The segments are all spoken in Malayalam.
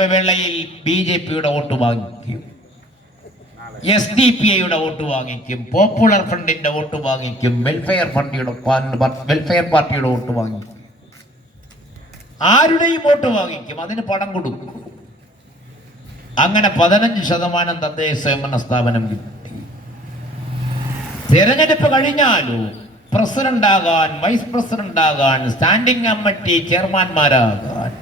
വേളയിൽ ബി ജെ പിയുടെ വോട്ട് വാങ്ങിക്കും. എസ് ഡി പി ഐയുടെ വോട്ട് വാങ്ങിക്കും. പോപ്പുലർ ഫ്രണ്ടിന്റെ വോട്ട് വാങ്ങിക്കും. വെൽഫെയർ ഫണ്ടിയുടെ വെൽഫെയർ പാർട്ടിയുടെ വോട്ട് വാങ്ങിക്കും. ആരുടെയും വോട്ട് വാങ്ങിക്കും. അതിന് പണം കൊടുക്കും. അങ്ങനെ പതിനഞ്ച് ശതമാനം തദ്ദേശ സ്വയംഭരണ സ്ഥാപനം കിട്ടി. തിരഞ്ഞെടുപ്പ് കഴിഞ്ഞാലും പ്രസിഡന്റ് ആകാൻ വൈസ് പ്രസിഡന്റ് ആകാൻ സ്റ്റാൻഡിംഗ് കമ്മിറ്റി ചെയർമാൻമാരാകാൻ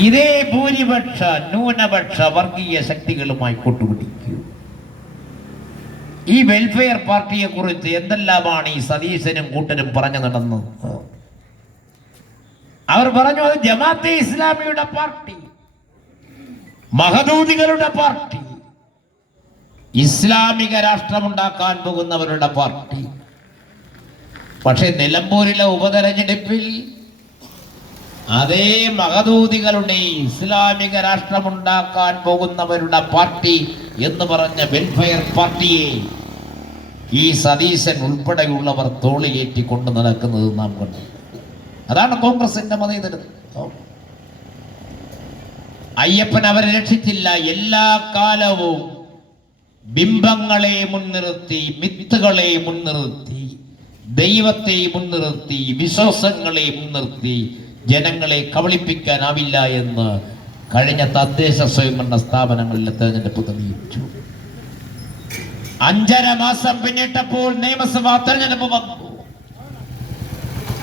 ഇതേ ഭൂരിപക്ഷ ന്യൂനപക്ഷ വർഗീയ ശക്തികളുമായി കൂട്ടുപിടിക്കൂ. ഈ വെൽഫെയർ പാർട്ടിയെ കുറിച്ച് എന്തെല്ലാമാണ് ഈ സതീശനും കൂട്ടരും പറഞ്ഞു നടന്നത്? അവർ പറഞ്ഞു അത് ജമാഅത്തെ ഇസ്ലാമിയുടെ പാർട്ടി മഹദൂദികളുടെ പാർട്ടി ഇസ്ലാമിക രാഷ്ട്രമുണ്ടാക്കാൻ പോകുന്നവരുടെ പാർട്ടി. പക്ഷെ നിലമ്പൂരിലെ ഉപതെരഞ്ഞെടുപ്പിൽ അതേ മഹദൂതികളുടെ ഇസ്ലാമിക രാഷ്ട്രമുണ്ടാക്കാൻ പോകുന്നവരുടെ പാർട്ടി എന്ന് പറഞ്ഞ വെൽഫെയർ പാർട്ടിയെ ഈ സതീശൻ ഉൾപ്പെടെയുള്ളവർ തോളിലേറ്റി കൊണ്ട് നടക്കുന്നത് നാം കണ്ടു. അതാണ് കോൺഗ്രസിന്റെ മതേതരത്വം. അയ്യപ്പൻ അവരെ രക്ഷിച്ചില്ല. എല്ലാ കാലവും ബിംബങ്ങളെ മുൻനിർത്തി മിത്തുകളെ മുൻനിർത്തി ദൈവത്തെ മുൻനിർത്തി വിശ്വാസങ്ങളെ മുൻനിർത്തി ജനങ്ങളെ കബളിപ്പിക്കാനാവില്ല എന്ന് കഴിഞ്ഞ തദ്ദേശ സ്വയംഭരണ സ്ഥാപനങ്ങളിലെ തെരഞ്ഞെടുപ്പ് തെളിയിച്ചു. അഞ്ചര മാസം പിന്നിട്ടപ്പോൾ നിയമസഭാ തെരഞ്ഞെടുപ്പ് വന്നു.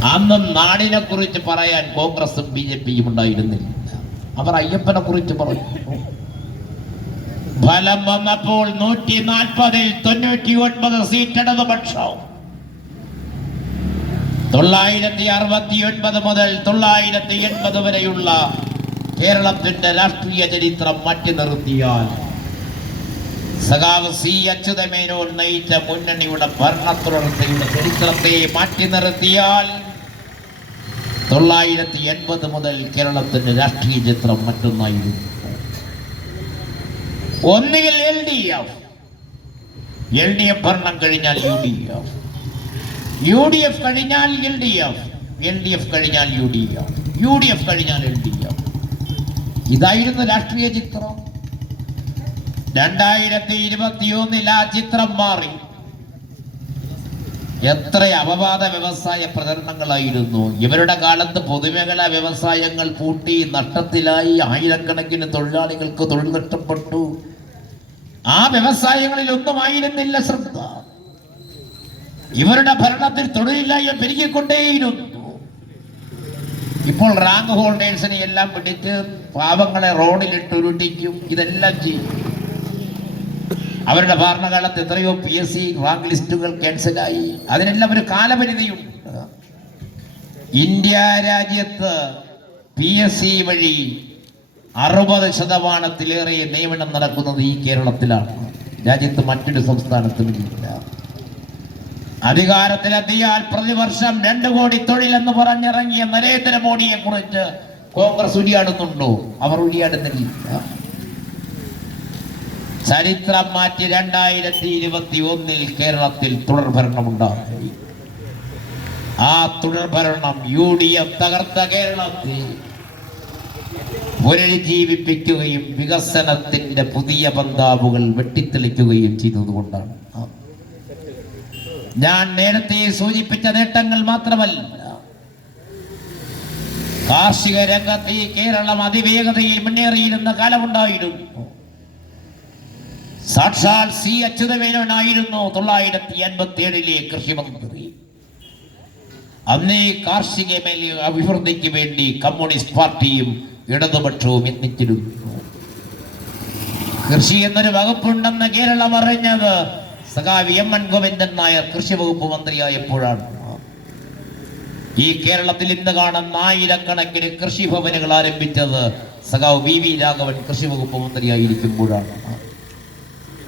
അന്ന് നാടിനെ കുറിച്ച് പറയാൻ കോൺഗ്രസും ബി ജെ പിയും ഉണ്ടായിരുന്നില്ല. അവർ അയ്യപ്പനെ കുറിച്ച് പറഞ്ഞു. ഫലം വന്നപ്പോൾ നൂറ്റി നാൽപ്പതിൽ തൊണ്ണൂറ്റി ഒൻപത് സീറ്റ് ഇടതുപക്ഷം തൊള്ളായിരത്തി അറുപത്തി ഒൻപത് മുതൽ തൊള്ളായിരത്തി എൺപത് വരെയുള്ള കേരളത്തിന്റെ രാഷ്ട്രീയ ചരിത്രം മാറ്റി നിർത്തിയാൽ സഖാവ് സി. അച്യുതമേനോൻ നയിച്ച മുന്നണിയുടെ ഭരണത്തുടർച്ചയുടെ ചരിത്രത്തെ മാറ്റി നിർത്തിയാൽ തൊള്ളായിരത്തി എൺപത് മുതൽ കേരളത്തിന്റെ രാഷ്ട്രീയ ചിത്രം മറ്റൊന്നായിരുന്നു. ഒന്നുകിൽ L D F. L D F ഭരണം കഴിഞ്ഞാൽ U D F. U D F കഴിഞ്ഞാൽ L D F L D F കഴിഞ്ഞാൽ U D F U D F കഴിഞ്ഞാൽ എൽ ഡി എഫ്. ഇതായിരുന്നു രാഷ്ട്രീയ ചിത്രം. രണ്ടായിരത്തി ഇരുപത്തിയൊന്നിൽ ആ ചിത്രം മാറി. എത്ര അപവാദ വ്യവസായ പ്രചരണങ്ങളായിരുന്നു. ഇവരുടെ കാലത്ത് പൊതുമേഖലാ വ്യവസായങ്ങൾ പൂട്ടി നഷ്ടത്തിലായി ആയിരക്കണക്കിന് തൊഴിലാളികൾക്ക് തൊഴിൽ നഷ്ടപ്പെട്ടു. ആ വ്യവസായങ്ങളിൽ ഒന്നുമായിരുന്നില്ല ശ്രദ്ധ. ഇവരുടെ ഭരണത്തിൽ തൊഴിലില്ലായ്മ പെരുകിക്കൊണ്ടേയിരുന്നു. ഇപ്പോൾ റാങ്ക് ഹോൾഡേഴ്സിനെ എല്ലാം പിടിച്ച് പാവങ്ങളെ റോഡിലിട്ട് ഉരുട്ടിക്കും ഇതെല്ലാം ചെയ്യും. അവരുടെ ഭരണകാലത്ത് എത്രയോ പി എസ് സി റാങ്ക് ലിസ്റ്റുകൾ ക്യാൻസലായി. അതിനെല്ലാം ഒരു കാലപരിധിയുണ്ട്. ഇന്ത്യ രാജ്യത്ത് പി എസ് സി വഴി അറുപത് ശതമാനത്തിലേറെ നിയമനം നടക്കുന്നത് ഈ കേരളത്തിലാണ്. രാജ്യത്ത് മറ്റൊരു സംസ്ഥാനത്തും ഇല്ല അധികാരത്തിലെത്തിയാൽ പ്രതിവർഷം രണ്ട് കോടി തൊഴിൽ എന്ന് പറഞ്ഞിറങ്ങിയ നരേന്ദ്രമോദിയെ കുറിച്ച് കോൺഗ്രസ് ഉരിയാടുന്നുണ്ടോ? അവർ ഉരിയാടുന്നില്ല. ചരിത്രം മാറ്റി രണ്ടായിരത്തി ഇരുപത്തി ഒന്നിൽ കേരളത്തിൽ തുടർഭരണമുണ്ടായി. ആ തുടർഭരണം യു ഡി എഫ് തകർത്ത കേരളത്തിൽ പുനരുജ്ജീവിപ്പിക്കുകയും വികസനത്തിന്റെ പുതിയ പന്താവുകൾ വെട്ടിത്തെളിക്കുകയും ചെയ്തതുകൊണ്ടാണ്. ഞാൻ നേരത്തെ സൂചിപ്പിച്ച നേട്ടങ്ങൾ മാത്രമല്ല. കാർഷിക രംഗത്ത് കേരളം അതിവേഗതയിൽ മുന്നേറിയിരുന്ന കാലമുണ്ടായിരുന്നു. സാക്ഷാൽ സി അച്യുതമേനോനായിരുന്നു തൊള്ളായിരത്തി എൺപത്തി ഏഴിലെ കൃഷിമന്ത്രി. അന്നേ കാർഷിക അഭിവൃദ്ധിക്ക് വേണ്ടി കമ്മ്യൂണിസ്റ്റ് പാർട്ടിയും ഇടതുപക്ഷവും എത്തിച്ചിരുന്നു കൃഷി എന്നൊരു വകുപ്പുണ്ടെന്ന് കേരളം അറിഞ്ഞത് സഖാവി എം എൻ ഗോവിന്ദൻ നായർ കൃഷി വകുപ്പ് മന്ത്രിയായപ്പോഴാണ്. ഈ കേരളത്തിൽ ഇന്ന് കാണുന്ന ആയിരക്കണക്കിന് കൃഷി ഭവനുകൾ ആരംഭിച്ചത് സഖാവ് വി വി രാഘവൻ കൃഷി വകുപ്പ് മന്ത്രിയായിരിക്കുമ്പോഴാണ്.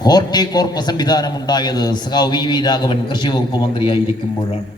ഹോർട്ടികോർപ്പ് സംവിധാനം ഉണ്ടായത് സഖാവ് വി വി രാഘവൻ കൃഷി വകുപ്പ് മന്ത്രിയായിരിക്കുമ്പോഴാണ്.